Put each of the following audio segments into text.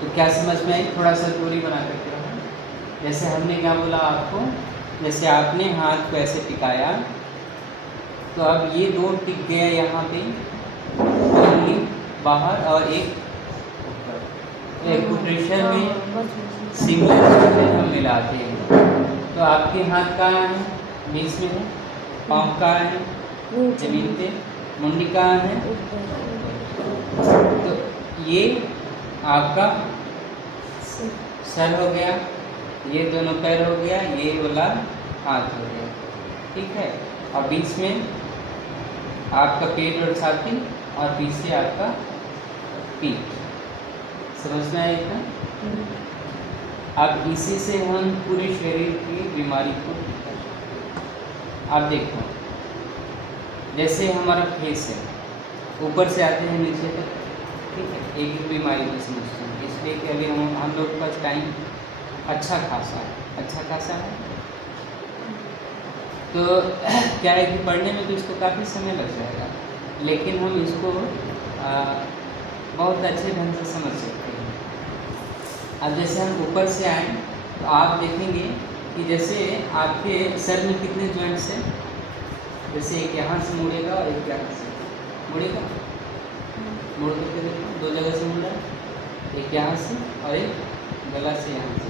तो क्या समझ में आई? थोड़ा सा दूरी बना करके रखो। जैसे हमने क्या बोला आपको, जैसे आपने हाथ को ऐसे टिकाया तो अब ये दो टिक गया यहाँ पे, ओनली बाहर और एक ऊपर। एक्यूप्रेशर में सिमिलर चीज़ें हम मिलाते हैं। तो आपके हाथ कहाँ है? बीच में है। पाँव कहाँ है? जमीन पे। मुंडी कहाँ है? तो ये आपका सर हो गया, ये दोनों पैर हो गया, ये वाला हाथ हो गया, ठीक है। और बीच में आपका पेट और छाती और पीछे आपका पीठ। समझ में आया इतना? अब इसी से हम पूरे शरीर की बीमारी को ठीक कर सकते हैं। आप देखो, जैसे हमारा फेस है, ऊपर से आते हैं नीचे तक, ठीक है, एक ही बीमारी को समझते हैं। इसलिए कि अभी हम लोग के पास टाइम अच्छा खासा है। तो क्या है कि पढ़ने में तो इसको काफ़ी समय लग जाएगा, लेकिन हम इसको बहुत अच्छे ढंग से समझ सकते हैं। अब जैसे हम ऊपर से आए तो आप देखेंगे कि जैसे आपके सर में कितने जॉइंट्स हैं। जैसे एक यहाँ से मुड़ेगा और एक यहाँ से मुड़ेगा, मुड़ करके देखो, दो जगह से मुड़ा, एक यहाँ से और एक गला से यहाँ से,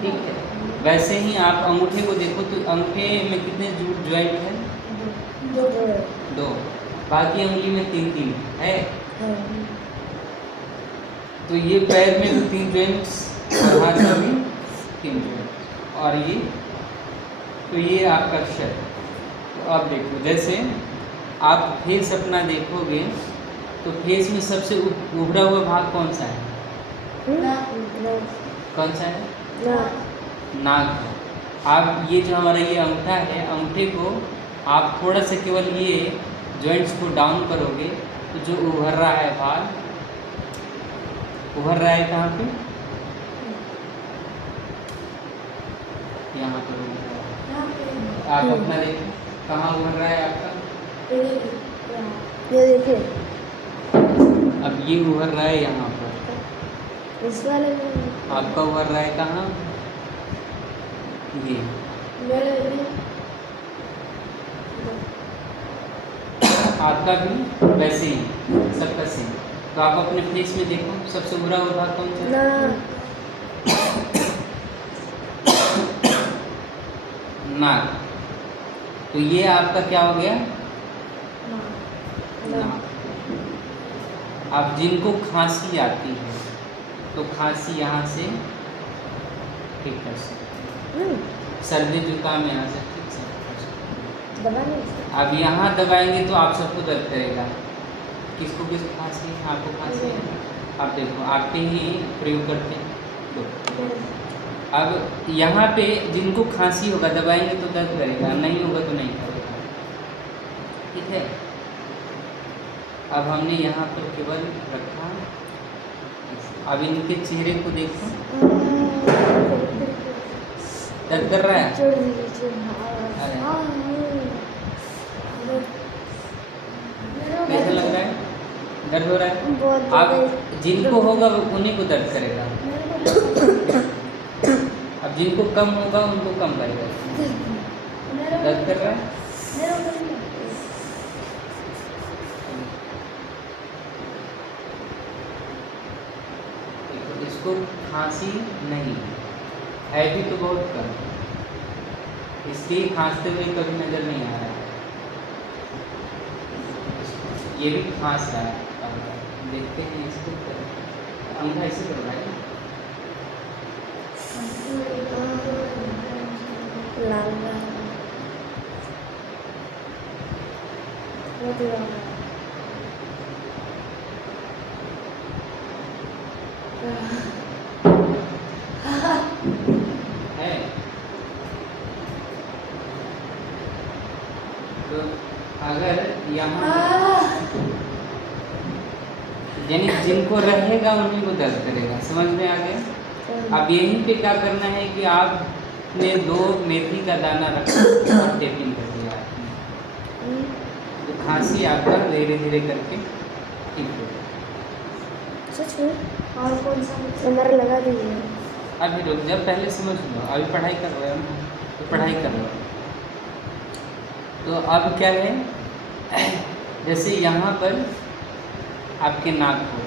ठीक है। वैसे ही आप अंगूठे को देखो तो अंगूठे में कितने जॉइंट हैं? दो। बाकी उंगली में 3 है। तो ये पैर में भी 3 जॉइंट्स और हाथ में भी 3 जॉइंट्स, और ये, तो ये आपका शरीर। तो आप देखो, जैसे आप फेस अपना देखोगे तो फेस में सबसे उभरा हुआ भाग कौन सा है? कौन सा है? नाक है। आप ये जो हमारा ये अंगूठा है, अंगूठे को आप थोड़ा सा केवल ये जॉइंट्स को डाउन करोगे तो जो उभर रहा है भाग, उभर रहा है कहाँ पे? यहाँ पर उभर रहा है। आप अपना देखो कहाँ उभर रहा है आपका? ये देखिए, अब ये उभर रहा है यहाँ पर। इस वाले में आपका उभर रहा है कहाँ? ये। आपका भी वैसे ही, सबका सेम। तो आप अपने फेस में देखो, सबसे बुरा हुआ भाग कौन सा है? नाक। तो ये आपका क्या हो गया? नाक। अब जिनको खांसी आती है तो खांसी यहाँ से ठीक कर सकते हैं, सर्दी जुकाम यहाँ से ठीक कर सकते हैं। अब यहाँ दबाएंगे तो आप सबको दर्द करेगा। किसको खांसी है? आपको खांसी है। आप देखो, आप पे ही प्रयोग करते हैं। अब यहाँ पे जिनको खांसी होगा दबाएंगे तो दर्द करेगा, नहीं होगा तो नहीं करेगा, ठीक है। अब हमने यहाँ पर केवल रखा। अब इनके चेहरे को देखो, दर्द कर रहा है? अरे कैसा लग रहा है? दर्द हो रहा है? अब जिनको होगा उन्हीं को दर्द करेगा। अब जिनको कम होगा उनको कम करेगा। दर्द कर रहा है? इसको खांसी नहीं है भी तो बहुत कम, इसलिए खांसते हुए कभी नजर नहीं आ रहा है। ये भी खांस रहा है, देखते हैं इसको। अंधा ऐसे कर रहा है, है। तो अगर यहाँ यानी जिनको रहेगा उन्हीं को दर्द करेगा, समझ में आ गया? अब यहीं पे क्या करना है कि आपने 2 मेथी का दाना रखा और टेपिंग कर दिया, तो खांसी आपका धीरे धीरे करके ठीक हो जाएगा। सच में? और कौन सा नंबर लगा दीजिए। अभी रुक जा, पहले समझ लो, अभी पढ़ाई कर रहे हो ना, तो पढ़ाई कर लो। तो अब क्या है, जैसे यहाँ पर आपके नाक हो